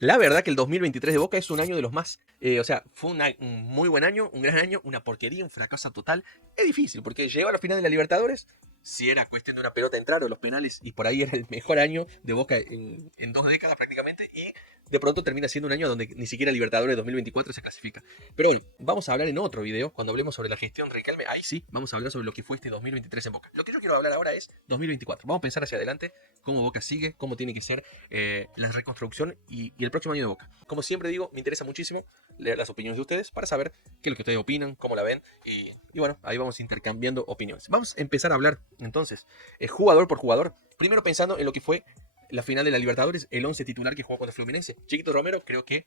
La verdad que el 2023 de Boca es un año de los más... o sea, fue un muy buen año, un gran año, una porquería, un fracaso total. Es difícil, porque llegó a la final de la Libertadores, si era cuestión de una pelota entrar o los penales, y por ahí era el mejor año de Boca en 2 décadas prácticamente, y de pronto termina siendo un año donde ni siquiera Libertadores 2024 se clasifica. Pero bueno, vamos a hablar en otro video, cuando hablemos sobre la gestión Riquelme, ahí sí, vamos a hablar sobre lo que fue este 2023 en Boca. Lo que yo quiero hablar ahora es 2024. Vamos a pensar hacia adelante, cómo Boca sigue, cómo tiene que ser la reconstrucción y el próximo año de Boca. Como siempre digo, me interesa muchísimo leer las opiniones de ustedes para saber qué es lo que ustedes opinan, cómo la ven y bueno, ahí vamos intercambiando opiniones. Vamos a empezar a hablar entonces, jugador por jugador, primero pensando en lo que fue la final de la Libertadores, el 11 titular que jugó contra Fluminense. Chiquito Romero creo que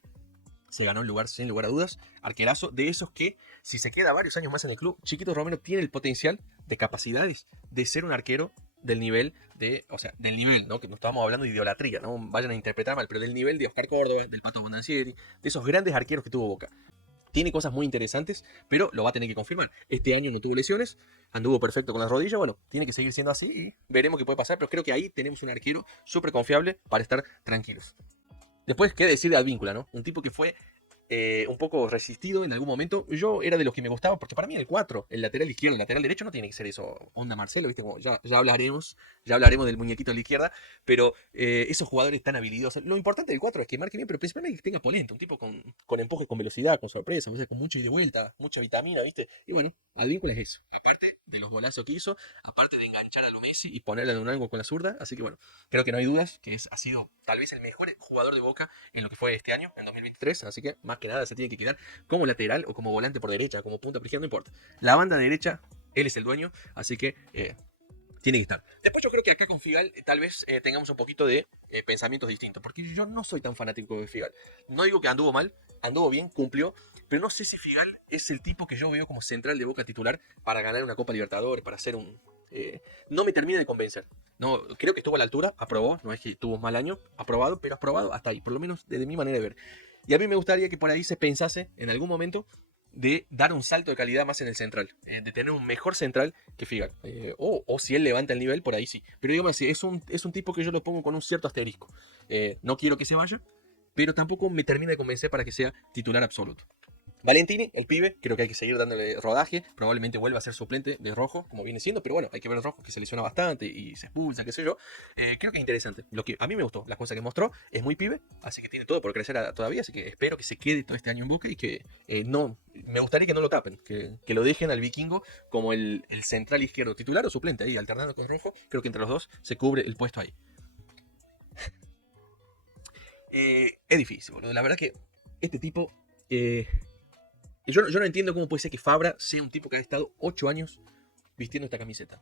se ganó el lugar sin lugar a dudas, arquerazo de esos que si se queda varios años más en el club, Chiquito Romero tiene el potencial de capacidades de ser un arquero del nivel de, o sea, del nivel, ¿no? Que no estábamos hablando de idolatría, no vayan a interpretar mal, pero del nivel de Oscar Córdoba, del Pato Bonancieri, de esos grandes arqueros que tuvo Boca. Tiene cosas muy interesantes, pero lo va a tener que confirmar. Este año no tuvo lesiones, anduvo perfecto con las rodillas, bueno, tiene que seguir siendo así y veremos qué puede pasar, pero creo que ahí tenemos un arquero súper confiable para estar tranquilos. Después, ¿qué decir de Advíncula, no? Un tipo que fue un poco resistido en algún momento. Yo era de los que me gustaba, porque para mí el 4, el lateral izquierdo, el lateral derecho no tiene que ser eso, onda Marcelo, ¿viste? Como ya hablaremos del muñequito de la izquierda, pero esos jugadores tan habilidosos. Lo importante del 4 es que marque bien, pero principalmente que tenga polenta, un tipo con empuje, con velocidad, con sorpresa, o sea, con mucho ida y vuelta, mucha vitamina, ¿viste? Y bueno, Advíncula es eso. Aparte de los golazos que hizo, aparte de enganchar a lo Messi y ponerle en un ángulo con la zurda, así que bueno, creo que no hay dudas que ha sido tal vez el mejor jugador de Boca en lo que fue este año, en 2023, así que más que nada se tiene que quedar como lateral o como volante por derecha, como punta por izquierda, no importa. La banda derecha, él es el dueño, así que tiene que estar. Después yo creo que acá con Figal tal vez tengamos un poquito de pensamientos distintos, porque yo no soy tan fanático de Figal. No digo que anduvo mal, anduvo bien, cumplió, pero no sé si Figal es el tipo que yo veo como central de Boca titular para ganar una Copa Libertadores, para hacer un... no me termina de convencer. No, creo que estuvo a la altura, aprobó, no es que tuvo un mal año, aprobado, pero aprobado hasta ahí, por lo menos desde mi manera de ver. Y a mí me gustaría que por ahí se pensase en algún momento de dar un salto de calidad más en el central, de tener un mejor central que Figal. O si él levanta el nivel, por ahí sí. Pero digamos así, es un tipo que yo lo pongo con un cierto asterisco. No quiero que se vaya, pero tampoco me termina de convencer para que sea titular absoluto. Valentini, el pibe, creo que hay que seguir dándole rodaje. Probablemente vuelva a ser suplente de Rojo, como viene siendo, pero bueno, hay que ver a Rojo que se lesiona bastante y se expulsa, qué sé yo. Creo que es interesante. Lo que a mí me gustó, las cosas que mostró, es muy pibe, así que tiene todo por crecer todavía. Así que espero que se quede todo este año en Boca y que no. Me gustaría que no lo tapen, que lo dejen al vikingo como el central izquierdo titular o suplente ahí, alternando con Rojo. Creo que entre los dos se cubre el puesto ahí. Es difícil, boludo. La verdad que este tipo. Yo no entiendo cómo puede ser que Fabra sea un tipo que ha estado 8 años vistiendo esta camiseta.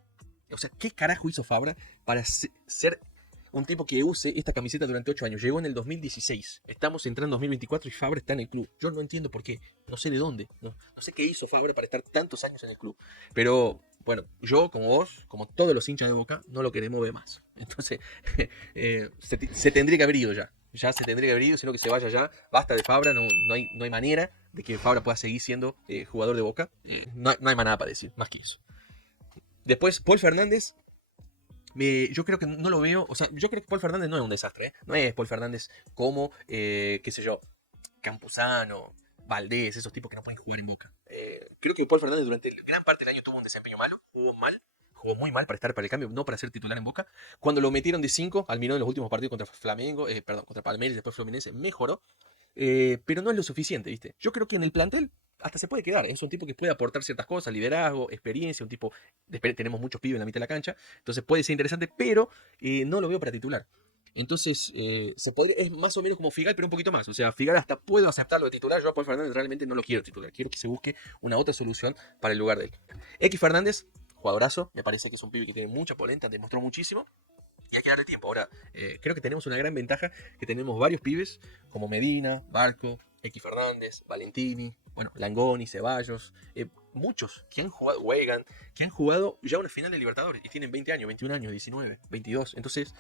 O sea, ¿qué carajo hizo Fabra para ser un tipo que use esta camiseta durante 8 años? Llegó en el 2016. Estamos entrando en 2024 y Fabra está en el club. Yo no entiendo por qué. No sé de dónde. No sé qué hizo Fabra para estar tantos años en el club. Pero bueno, yo como vos, como todos los hinchas de Boca, no lo queremos ver más. Entonces, se tendría que haber ido ya. Ya se tendría que haber ido, sino que se vaya ya. Basta de Fabra, no hay manera de que Fabra pueda seguir siendo jugador de Boca. No hay más nada para decir, más que eso. Después, Paul Fernández, yo creo que no lo veo. O sea, yo creo que Paul Fernández no es un desastre, ¿eh? No es Paul Fernández como, qué sé yo, Campuzano, Valdés, esos tipos que no pueden jugar en Boca. Creo que Paul Fernández durante gran parte del año tuvo un desempeño malo, jugó muy mal para estar para el cambio, no para ser titular en Boca. Cuando lo metieron de 5, al minuto en los últimos partidos contra Flamengo, perdón, contra Palmeiras y después Fluminense, mejoró. Pero no es lo suficiente, ¿viste? Yo creo que en el plantel hasta se puede quedar. Es un tipo que puede aportar ciertas cosas, liderazgo, experiencia, un tipo, tenemos muchos pibes en la mitad de la cancha, entonces puede ser interesante, pero no lo veo para titular. Entonces, es más o menos como Figal, pero un poquito más. O sea, Figal hasta puedo aceptarlo de titular. Yo a Paul Fernández realmente no lo quiero titular. Quiero que se busque una otra solución para el lugar de él. X Fernández, jugadorazo. Me parece que es un pibe que tiene mucha polenta, demostró muchísimo. Y hay que darle tiempo. Ahora, creo que tenemos una gran ventaja, que tenemos varios pibes, como Medina, Barco, X Fernández, Valentini, bueno, Langoni, Ceballos, muchos que han jugado, Weigand, que han jugado ya una final de Libertadores y tienen 20 años, 21 años, 19, 22. Entonces,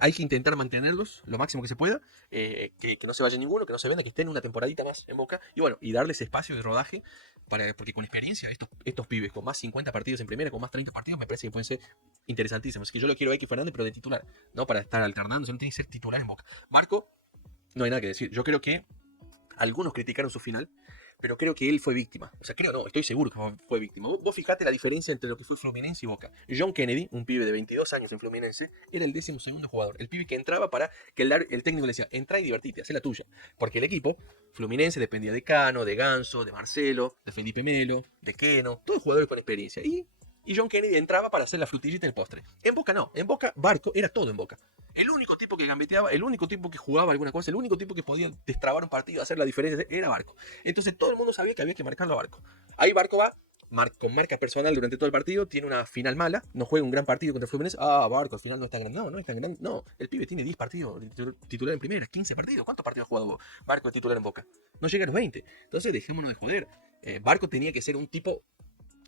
hay que intentar mantenerlos lo máximo que se pueda, que no se vaya ninguno, que no se venda, que estén una temporadita más en Boca, y bueno, y darles espacio de rodaje, porque con experiencia, estos pibes con más 50 partidos en primera, con más 30 partidos, me parece que pueden ser interesantísimos. Así que yo lo quiero a X Fernández, pero de titular, no para estar alternando, no tiene que ser titular en Boca. Marco, no hay nada que decir. Yo creo que algunos criticaron su final, pero creo que él fue víctima. O sea, creo no, estoy seguro que fue víctima. Vos fijate la diferencia entre lo que fue Fluminense y Boca. John Kennedy, un pibe de 22 años en Fluminense, era el 12º jugador. El pibe que entraba para que el técnico le decía, entra y divertite, haz la tuya. Porque el equipo, Fluminense, dependía de Cano, de Ganso, de Marcelo, de Felipe Melo, de Keno, todos jugadores con experiencia. Y John Kennedy entraba para hacer la frutillita del postre. En Boca no, en Boca Barco era todo en Boca. El único tipo que gambeteaba, el único tipo que jugaba alguna cosa, el único tipo que podía destrabar un partido, hacer la diferencia, era Barco. Entonces todo el mundo sabía que había que marcarlo a Barco. Ahí Barco va con marca personal durante todo el partido, tiene una final mala, no juega un gran partido contra el Fluminense. Ah, Barco, al final no es tan grande. No, no es tan grande. No, el pibe tiene 10 partidos titular en primera, 15 partidos. ¿Cuántos partidos ha jugado Barco de titular en Boca? No llega a los 20. Entonces dejémonos de joder. Barco tenía que ser un tipo,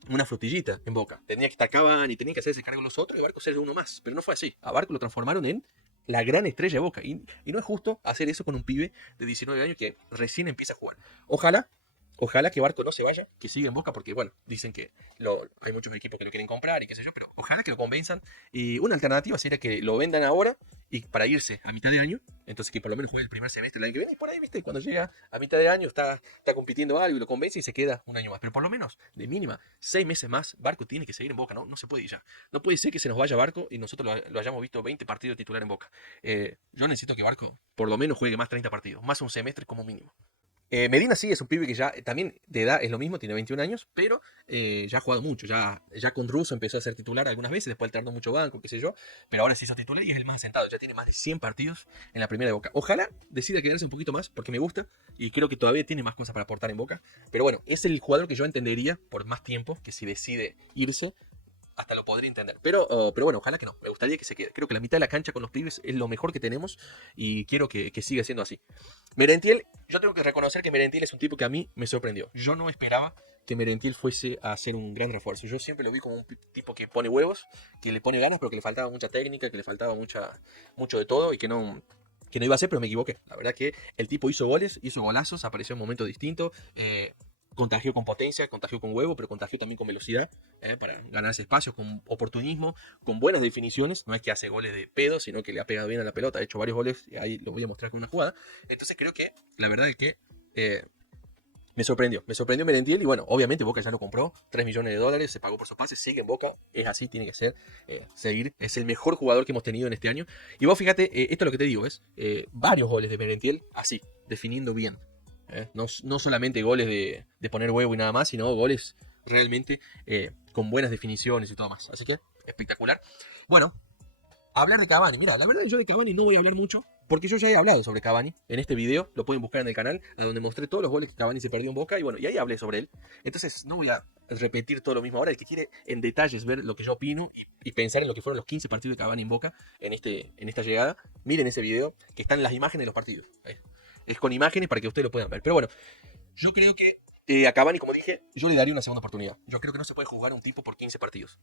una frutillita en Boca. Tenía que estar Cavani, tenía que hacerse cargo los otros y Barco ser uno más. Pero no fue así. A Barco lo transformaron en la gran estrella de Boca. Y no es justo hacer eso con un pibe de 19 años que recién empieza a jugar. Ojalá que Barco no se vaya, que siga en Boca, porque bueno, dicen que hay muchos equipos que lo quieren comprar y qué sé yo, pero ojalá que lo convenzan. Y una alternativa sería que lo vendan ahora y para irse a mitad de año, entonces que por lo menos juegue el primer semestre del año que viene, y por ahí, viste, cuando llega a mitad de año está compitiendo algo y lo convence y se queda un año más. Pero por lo menos, de mínima, 6 meses más, Barco tiene que seguir en Boca, no se puede ir ya. No puede ser que se nos vaya Barco y nosotros lo hayamos visto 20 partidos titular en Boca. Yo necesito que Barco por lo menos juegue más 30 partidos, más un semestre como mínimo. Medina sí es un pibe que ya también de edad es lo mismo, tiene 21 años, pero ya ha jugado mucho. Ya con Russo empezó a ser titular algunas veces, después alternó mucho banco, qué sé yo, pero ahora se hizo titular y es el más asentado. Ya tiene más de 100 partidos en la primera de Boca. Ojalá decida quedarse un poquito más porque me gusta y creo que todavía tiene más cosas para aportar en Boca. Pero bueno, es el jugador que yo entendería por más tiempo que si decide irse hasta lo podría entender. Pero bueno, ojalá que no. Me gustaría que se quede. Creo que la mitad de la cancha con los pibes es lo mejor que tenemos y quiero que siga siendo así. Merentiel, yo tengo que reconocer que Merentiel es un tipo que a mí me sorprendió. Yo no esperaba que Merentiel fuese a ser un gran refuerzo. Yo siempre lo vi como un tipo que pone huevos, que le pone ganas, pero que le faltaba mucha técnica, que le faltaba mucho de todo y que no iba a ser, pero me equivoqué. La verdad que el tipo hizo goles, hizo golazos, apareció en momentos distintos. Contagió con potencia, contagió con huevo, pero contagió también con velocidad, para ganarse espacios, con oportunismo, con buenas definiciones. No es que hace goles de pedo, sino que le ha pegado bien a la pelota, ha hecho varios goles, y ahí lo voy a mostrar con una jugada. Entonces creo que la verdad es que me sorprendió Merentiel y bueno, obviamente Boca ya lo compró, 3 millones de dólares, se pagó por su pase, sigue en Boca, es así, tiene que ser, seguir, es el mejor jugador que hemos tenido en este año. Y vos fíjate, esto es lo que te digo, es varios goles de Merentiel así, definiendo bien. No solamente goles de poner huevo y nada más, sino goles realmente con buenas definiciones y todo más. Así que, espectacular. Bueno, hablar de Cavani. Mira, la verdad yo de Cavani no voy a hablar mucho, porque yo ya he hablado sobre Cavani en este video, lo pueden buscar en el canal, a donde mostré todos los goles que Cavani se perdió en Boca, y bueno, y ahí hablé sobre él. Entonces no voy a repetir todo lo mismo ahora. El que quiere en detalles ver lo que yo opino y pensar en lo que fueron los 15 partidos de Cavani en Boca en esta llegada, miren ese video, que están las imágenes de los partidos. Es con imágenes para que ustedes lo puedan ver. Pero bueno, yo creo que a Cavani, como dije, yo le daría una segunda oportunidad. Yo creo que no se puede jugar a un tipo por 15 partidos.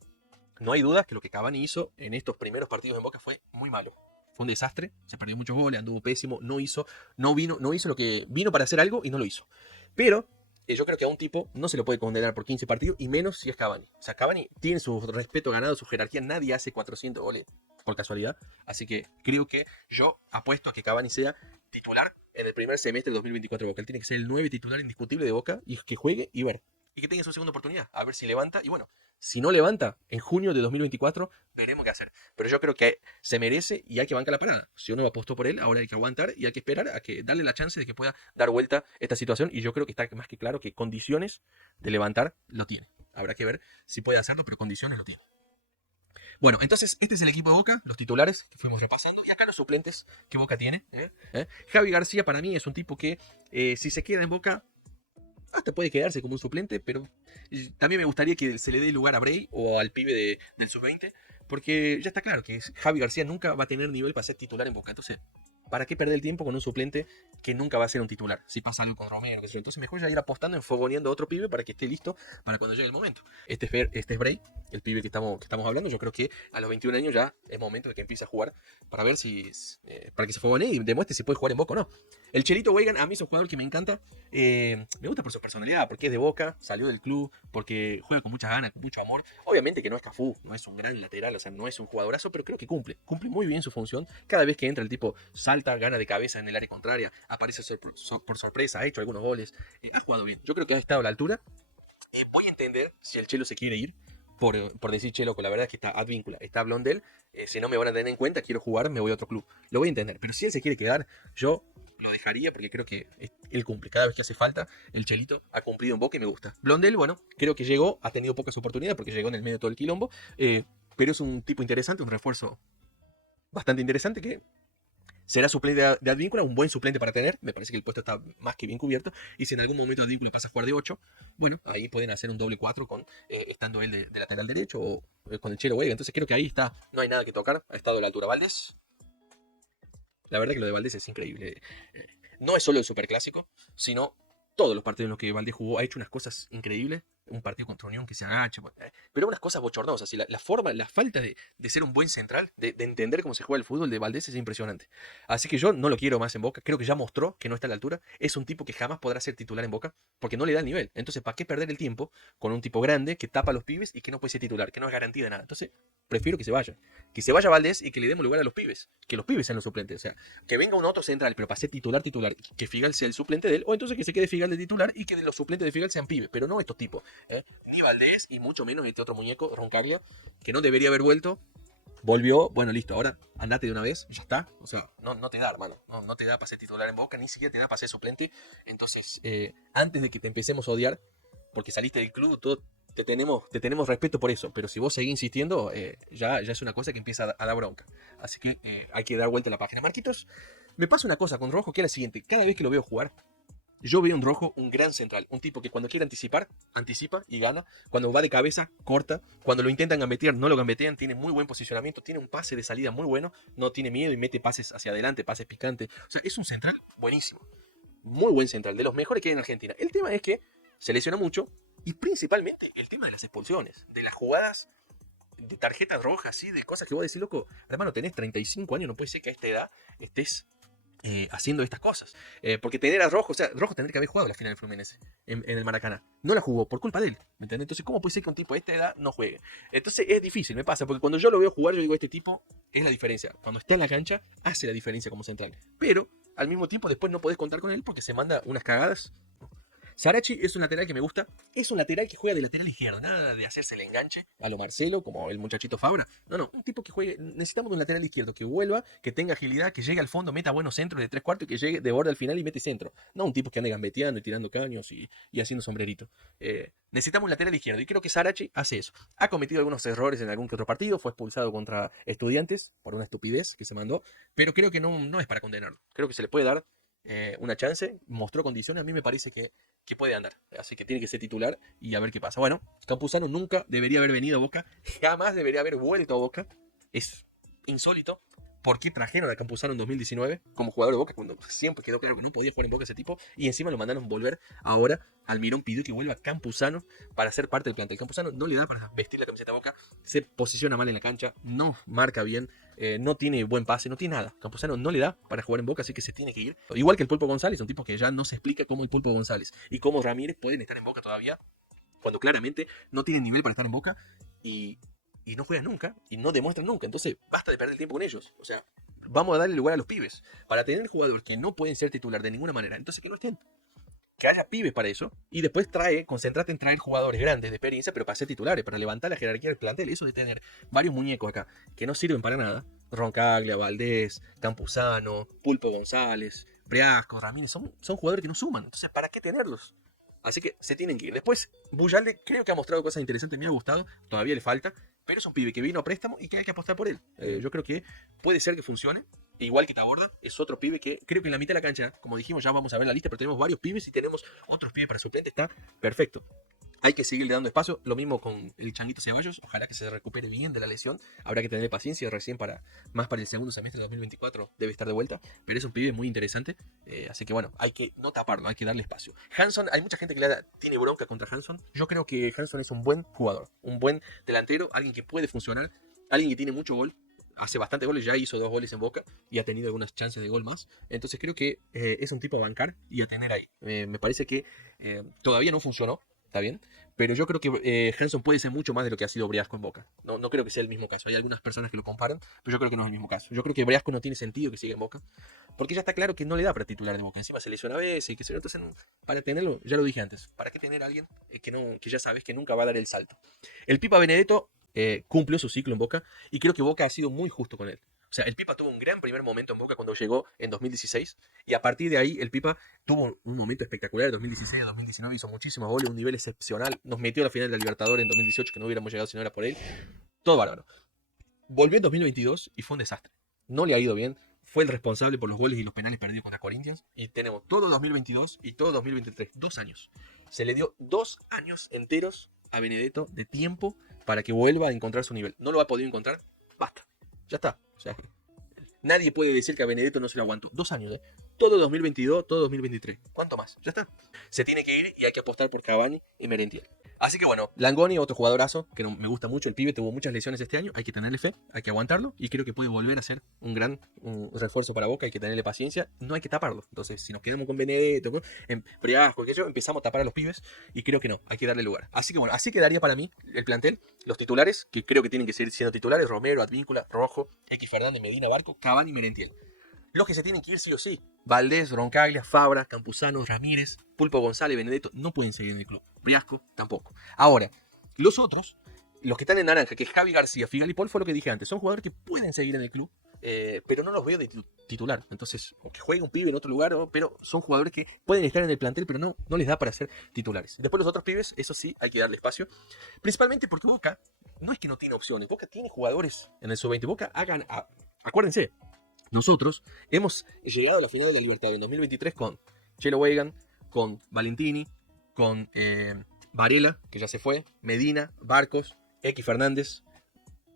No hay dudas que lo que Cavani hizo en estos primeros partidos en Boca fue muy malo. Fue un desastre, se perdió muchos goles, anduvo pésimo, no hizo lo que vino para hacer algo y no lo hizo. Pero yo creo que a un tipo no se lo puede condenar por 15 partidos y menos si es Cavani. O sea, Cavani tiene su respeto ganado, su jerarquía, nadie hace 400 goles por casualidad. Así que creo que yo apuesto a que Cavani sea titular en el primer semestre del 2024 de Boca. Él tiene que ser el 9 titular indiscutible de Boca y que juegue y ver. Y que tenga su segunda oportunidad, a ver si levanta. Y bueno, si no levanta en junio de 2024, veremos qué hacer. Pero yo creo que se merece y hay que bancar la parada. Si uno apostó por él, ahora hay que aguantar y hay que esperar a que darle la chance de que pueda dar vuelta esta situación. Y yo creo que está más que claro que condiciones de levantar lo tiene. Habrá que ver si puede hacerlo, pero condiciones lo tiene. Bueno, entonces este es el equipo de Boca, los titulares que fuimos repasando, y acá los suplentes que Boca tiene. Javi García para mí es un tipo que si se queda en Boca, hasta puede quedarse como un suplente, pero también me gustaría que se le dé lugar a Bray o al pibe del sub-20, porque ya está claro que Javi García nunca va a tener nivel para ser titular en Boca. Entonces, ¿para qué perder el tiempo con un suplente que nunca va a ser un titular? Si pasa algo con Romero, qué sé yo. Entonces mejor ya ir apostando, enfogoneando a otro pibe para que esté listo para cuando llegue el momento. Este es Bray, el pibe que estamos hablando. Yo creo que a los 21 años ya es momento de que empiece a jugar para ver para que se fogonee y demuestre si puede jugar en Boca o no. El Chelito Weigand a mí es un jugador que me encanta. Me gusta por su personalidad, porque es de Boca, salió del club, porque juega con muchas ganas, con mucho amor. Obviamente que no es Cafú, no es un gran lateral, o sea, no es un jugadorazo, pero creo que cumple muy bien su función. Cada vez que entra el tipo salta salta, gana de cabeza en el área contraria, aparece por sorpresa, ha hecho algunos goles, ha jugado bien. Yo creo que ha estado a la altura. Voy a entender si el Chelo se quiere ir, por decir Chelo, con la verdad es que está Advíncula, está Blondel, si no me van a tener en cuenta, quiero jugar, me voy a otro club. Lo voy a entender, pero si él se quiere quedar, yo lo dejaría porque creo que él cumple. Cada vez que hace falta, el Chelito ha cumplido en Boca y me gusta. Blondel, bueno, creo que llegó, ha tenido pocas oportunidades porque llegó en el medio de todo el quilombo, pero es un tipo interesante, un refuerzo bastante interesante que será suplente de Advíncula, un buen suplente para tener. Me parece que el puesto está más que bien cubierto. Y si en algún momento Advíncula pasa a jugar de 8, bueno, ahí pueden hacer un doble 4 con, estando él de lateral derecho o con el Chelo Vega. Entonces creo que ahí está, no hay nada que tocar. Ha estado a la altura Valdés. La verdad que lo de Valdés es increíble. No es solo el superclásico, sino todos los partidos en los que Valdés jugó. Ha hecho unas cosas increíbles. Un partido contra Unión que se agacha, pero unas cosas bochornosas. La forma, la falta de ser un buen central, de entender cómo se juega el fútbol de Valdés es impresionante. Así que yo no lo quiero más en Boca. Creo que ya mostró que no está a la altura. Es un tipo que jamás podrá ser titular en Boca porque no le da el nivel. Entonces, ¿para qué perder el tiempo con un tipo grande que tapa a los pibes y que no puede ser titular, que no es garantía de nada? Entonces, prefiero que se vaya. Que se vaya Valdés y que le demos lugar a los pibes. Que los pibes sean los suplentes. O sea, que venga un otro central, pero para ser titular, que Figal sea el suplente de él, o entonces que se quede Figal de titular y que los suplentes de Figal sean pibes, pero no estos tipos. Ni Valdés y mucho menos este otro muñeco, Roncaglia, que no debería haber vuelto. Volvió, bueno, listo, ahora andate de una vez, ya está. O sea, no te da, hermano. No te da para ser titular en Boca, ni siquiera te da para ser suplente. Entonces, antes de que te empecemos a odiar, porque saliste del club, todo, te tenemos respeto por eso. Pero si vos seguís insistiendo, ya es una cosa que empieza a dar bronca. Así que hay que dar vuelta a la página. Marquitos, me pasa una cosa con Rojo, que es la siguiente. Cada vez que lo veo jugar, yo veo en Rojo un gran central, un tipo que cuando quiere anticipar, anticipa y gana. Cuando va de cabeza, corta. Cuando lo intentan gambetear, no lo gambetean. Tiene muy buen posicionamiento, tiene un pase de salida muy bueno. No tiene miedo y mete pases hacia adelante, pases picantes. O sea, es un central buenísimo. Muy buen central, de los mejores que hay en Argentina. El tema es que se lesiona mucho y principalmente el tema de las expulsiones, de las jugadas de tarjetas rojas, ¿sí? De cosas que vos decís, loco, hermano, tenés 35 años, no puede ser que a esta edad estés haciendo estas cosas. Porque tener a Rojo, o sea, Rojo tendría que haber jugado la final del Fluminense en el Maracaná. No la jugó por culpa de él, ¿me entiendes? Entonces, ¿cómo puede ser que un tipo de esta edad no juegue? Entonces, es difícil, me pasa, porque cuando yo lo veo jugar, yo digo, este tipo es la diferencia. Cuando está en la cancha, hace la diferencia como central. Pero, al mismo tiempo, después no podés contar con él porque se manda unas cagadas. Sarachi es un lateral que me gusta. Es un lateral que juega de lateral izquierdo. Nada de hacerse el enganche a lo Marcelo, como el muchachito Fabra. No, un tipo que juegue. Necesitamos un lateral izquierdo que vuelva, que tenga agilidad, que llegue al fondo, meta buenos centros de 3/4 y que llegue de borde al final y mete centro. No un tipo que ande gambeteando y tirando caños y haciendo sombrerito. Necesitamos un lateral izquierdo y creo que Sarachi hace eso. Ha cometido algunos errores en algún que otro partido. Fue expulsado contra Estudiantes por una estupidez que se mandó. Pero creo que no es para condenarlo. Creo que se le puede dar una chance, mostró condiciones, a mí me parece que puede andar. Así que tiene que ser titular y a ver qué pasa. Bueno, Campuzano nunca debería haber venido a Boca, jamás debería haber vuelto a Boca. Es insólito. ¿Por qué trajeron a Campuzano en 2019 como jugador de Boca cuando siempre quedó claro que no podía jugar en Boca ese tipo? Y encima lo mandaron volver. Ahora Almirón pidió que vuelva Campuzano para ser parte del plantel. Campuzano no le da para vestir la camiseta de Boca, se posiciona mal en la cancha, no marca bien, no tiene buen pase, no tiene nada. Campuzano no le da para jugar en Boca, así que se tiene que ir. Igual que el Pulpo González, un tipo que ya no se explica cómo el Pulpo González y cómo Ramírez pueden estar en Boca todavía, cuando claramente no tienen nivel para estar en Boca y no juegan nunca y no demuestran nunca. Entonces, basta de perder el tiempo con ellos. O sea, vamos a darle lugar a los pibes. Para tener jugadores que no pueden ser titular de ninguna manera, entonces que no estén. Que haya pibes para eso. Y después concentrate en traer jugadores grandes de experiencia, pero para ser titulares, para levantar la jerarquía del plantel. Eso de tener varios muñecos acá que no sirven para nada. Roncaglia, Valdés, Campuzano, Pulpo González, Briasco, Ramírez, son jugadores que no suman. Entonces, ¿para qué tenerlos? Así que se tienen que ir. Después, Buyalde creo que ha mostrado cosas interesantes, me ha gustado, todavía le falta, pero es un pibe que vino a préstamo y que hay que apostar por él. Yo creo que puede ser que funcione. Igual que Taborda, es otro pibe que creo que en la mitad de la cancha, como dijimos, ya vamos a ver la lista, pero tenemos varios pibes y tenemos otros pibes para suplente, está perfecto. Hay que seguirle dando espacio, lo mismo con el Changuito Ceballos, ojalá que se recupere bien de la lesión, habrá que tener paciencia recién más para el segundo semestre de 2024 debe estar de vuelta, pero es un pibe muy interesante, así que bueno, hay que no taparlo, hay que darle espacio. Hanson, hay mucha gente que tiene bronca contra Hanson, yo creo que Hanson es un buen jugador, un buen delantero, alguien que puede funcionar, alguien que tiene mucho gol, hace bastantes goles, ya hizo 2 goles en Boca y ha tenido algunas chances de gol más. Entonces creo que es un tipo a bancar y a tener ahí. Me parece que todavía no funcionó, está bien, Pero yo creo que Henson puede ser mucho más de lo que ha sido Briasco en Boca. No, no creo que sea el mismo caso. Hay algunas personas que lo comparan, pero yo creo que no es el mismo caso. Yo creo que Briasco no tiene sentido que siga en Boca, porque ya está claro que no le da para titular de Boca. Encima se lesiona a veces y que se entonces para tenerlo, ya lo dije antes, ¿para qué tener a alguien que ya sabes que nunca va a dar el salto? El Pipa Benedetto cumplió su ciclo en Boca y creo que Boca ha sido muy justo con él. O sea, el Pipa tuvo un gran primer momento en Boca cuando llegó en 2016 y a partir de ahí el Pipa tuvo un momento espectacular. En 2016 a 2019 hizo muchísimos goles, un nivel excepcional. Nos metió a la final de la Libertadores en 2018 que no hubiéramos llegado si no era por él. Todo bárbaro. Volvió en 2022 y fue un desastre. No le ha ido bien. Fue el responsable por los goles y los penales perdidos contra Corinthians. Y tenemos todo 2022 y todo 2023. 2 años. Se le dio 2 años enteros a Benedetto de tiempo para que vuelva a encontrar su nivel. No lo ha podido encontrar. Basta. Ya está. O sea, nadie puede decir que a Benedetto no se lo aguantó. 2 años, ¿eh? Todo 2022, todo 2023. ¿Cuánto más? Ya está. Se tiene que ir y hay que apostar por Cavani y Merentiel. Así que bueno, Langoni, otro jugadorazo que me gusta mucho. El pibe tuvo muchas lesiones este año. Hay que tenerle fe, hay que aguantarlo. Y creo que puede volver a ser un gran refuerzo para Boca. Hay que tenerle paciencia. No hay que taparlo. Entonces, si nos quedamos con Benedetto, en Briasco, empezamos a tapar a los pibes. Y creo que no, hay que darle lugar. Así que bueno, así quedaría para mí el plantel. Los titulares, que creo que tienen que seguir siendo titulares: Romero, Advíncula, Rojo, X Fernández, Medina, Barco, Cavani y Merentiel. Los que se tienen que ir sí o sí: Valdés, Roncaglia, Fabra, Campuzano, Ramírez, Pulpo González, Benedetto, no pueden seguir en el club. Briasco tampoco. Ahora, los otros, los que están en naranja, que es Javi García, Figal y Paul, fue lo que dije antes, son jugadores que pueden seguir en el club, pero no los veo de titular. Entonces, o que juegue un pibe en otro lugar, pero son jugadores que pueden estar en el plantel, pero no les da para ser titulares. Después los otros pibes, eso sí, hay que darle espacio. Principalmente porque Boca no es que no tiene opciones. Boca tiene jugadores en el sub-20. Boca acuérdense, nosotros hemos llegado a la final de la Libertadores en 2023 con Chelo Weigand, con Valentini, con Varela, que ya se fue, Medina, Barcos, X Fernández,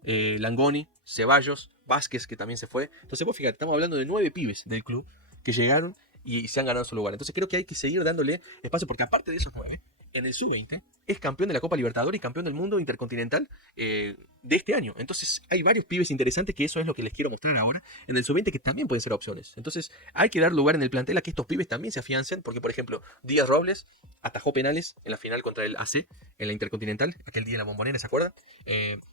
Langoni, Ceballos, Vázquez, que también se fue. Entonces vos fíjate, estamos hablando de 9 pibes del club que llegaron y se han ganado su lugar. Entonces creo que hay que seguir dándole espacio, porque aparte de esos 9, en el sub-20 es campeón de la Copa Libertadores y campeón del mundo intercontinental de este año. Entonces hay varios pibes interesantes que eso es lo que les quiero mostrar ahora en el sub-20, que también pueden ser opciones. Entonces hay que dar lugar en el plantel a que estos pibes también se afiancen, porque por ejemplo Díaz Robles atajó penales en la final contra el AC en la intercontinental, aquel día en la Bombonera, ¿se acuerdan?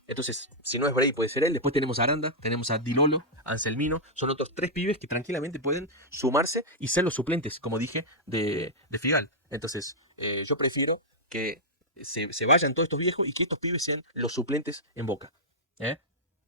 Entonces si no es Bray puede ser él. Después tenemos a Aranda, tenemos a Dilolo, Anselmino. Son otros 3 pibes que tranquilamente pueden sumarse y ser los suplentes, como dije, de Figal. Entonces yo prefiero que se vayan todos estos viejos y que estos pibes sean los suplentes en Boca.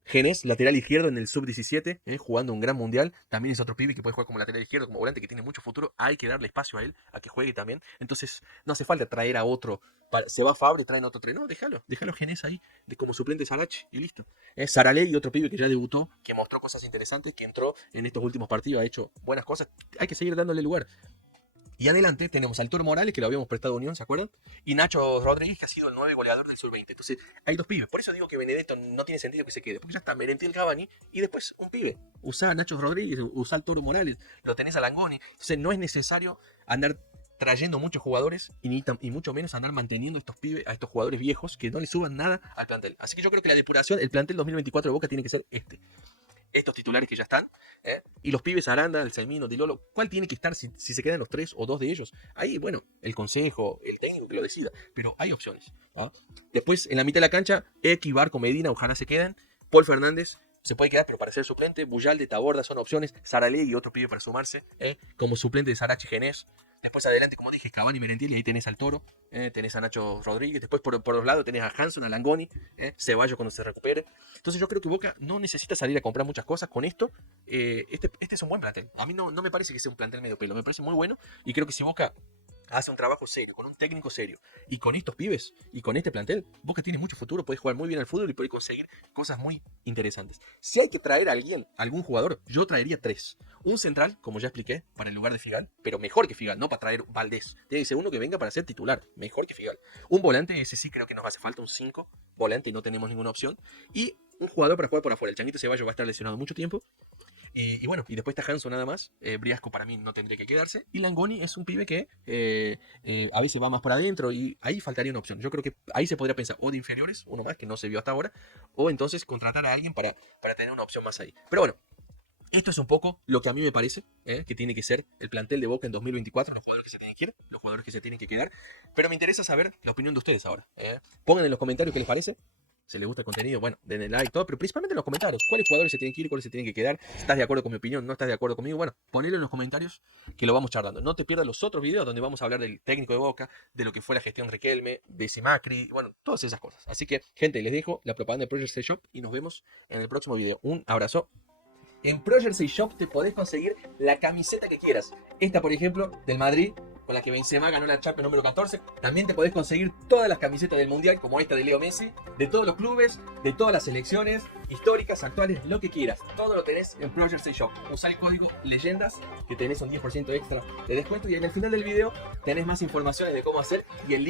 Genés, lateral izquierdo en el sub-17, jugando un gran mundial. También es otro pibe que puede jugar como lateral izquierdo, como volante, que tiene mucho futuro. Hay que darle espacio a él, a que juegue también. Entonces, no hace falta traer a otro. Se va Fabra y traen a otro tren. No, déjalo Genés ahí, como suplente de Sarachi y listo. Saraley, otro pibe que ya debutó, que mostró cosas interesantes, que entró en estos últimos partidos, ha hecho buenas cosas. Hay que seguir dándole lugar. Y adelante tenemos al Toro Morales, que lo habíamos prestado a Unión, ¿se acuerdan? Y Nacho Rodríguez, que ha sido el 9 goleador del Sur-20. Entonces, hay 2 pibes. Por eso digo que Benedetto no tiene sentido que se quede. Porque ya está Merentiel, Cavani y después un pibe. Usá a Nacho Rodríguez, usá al Toro Morales, lo tenés a Langoni. Entonces, no es necesario andar trayendo muchos jugadores y mucho menos andar manteniendo estos pibes, a estos jugadores viejos que no le suban nada al plantel. Así que yo creo que la depuración, el plantel 2024 de Boca tiene que ser estos titulares que ya están, y los pibes Aranda, el Selmino, Dilolo, ¿cuál tiene que estar si se quedan los 3 o 2 de ellos? Ahí, bueno, el consejo, el técnico que lo decida, pero hay opciones. Después, en la mitad de la cancha, X, Barco, Medina, ojalá se quedan. Paul Fernández se puede quedar, pero para ser suplente. Buyalde, Taborda son opciones. Saralegui, otro pibe para sumarse, como suplente de Sarachi Genés. Después adelante, como dije, Cavani, Merentiel, y ahí tenés al Toro, tenés a Nacho Rodríguez. Después por los lados tenés a Hanson, a Langoni, Ceballos cuando se recupere. Entonces yo creo que Boca no necesita salir a comprar muchas cosas con esto. Este es un buen plantel. A mí no me parece que sea un plantel medio pelo, me parece muy bueno. Y creo que si Boca hace un trabajo serio, con un técnico serio, y con estos pibes, y con este plantel, Boca tiene mucho futuro, puede jugar muy bien al fútbol y puede conseguir cosas muy interesantes. Si hay que traer a algún jugador, yo traería 3. Un central, como ya expliqué, para el lugar de Figal, pero mejor que Figal, no para traer Valdés. Tiene que ser uno que venga para ser titular, mejor que Figal. Un volante, ese sí creo que nos hace falta, un 5 volante, y no tenemos ninguna opción. Y un jugador para jugar por afuera. El Changuito Ceballos va a estar lesionado mucho tiempo. Y bueno, y después está Hanson nada más. Briasco para mí no tendría que quedarse. Y Langoni es un pibe que a veces va más por adentro y ahí faltaría una opción. Yo creo que ahí se podría pensar o de inferiores, uno más que no se vio hasta ahora, o entonces contratar a alguien para tener una opción más ahí. Pero bueno, Esto es un poco lo que a mí me parece que tiene que ser el plantel de Boca en 2024, los jugadores que se tienen que ir, los jugadores que se tienen que quedar. Pero me interesa saber la opinión de ustedes ahora. Pongan en los comentarios qué les parece. Si les gusta el contenido, bueno, denle like, todo, pero principalmente en los comentarios. ¿Cuáles jugadores se tienen que ir? ¿Cuáles se tienen que quedar? ¿Estás de acuerdo con mi opinión? ¿No estás de acuerdo conmigo? Bueno, ponelo en los comentarios que lo vamos charlando. No te pierdas los otros videos donde vamos a hablar del técnico de Boca, de lo que fue la gestión de Riquelme, de ese Macri, bueno, todas esas cosas. Así que, gente, les dejo la propaganda de Project Stay Shop y nos vemos en el próximo video. Un abrazo. En Pro Jersey Shop te podés conseguir la camiseta que quieras. Esta, por ejemplo, del Madrid, con la que Benzema ganó la Champions número 14. También te podés conseguir todas las camisetas del Mundial, como esta de Leo Messi, de todos los clubes, de todas las selecciones, históricas, actuales, lo que quieras. Todo lo tenés en Pro Jersey Shop. Usá el código LEYENDAS, que tenés un 10% extra de descuento. Y en el final del video tenés más informaciones de cómo hacer y el link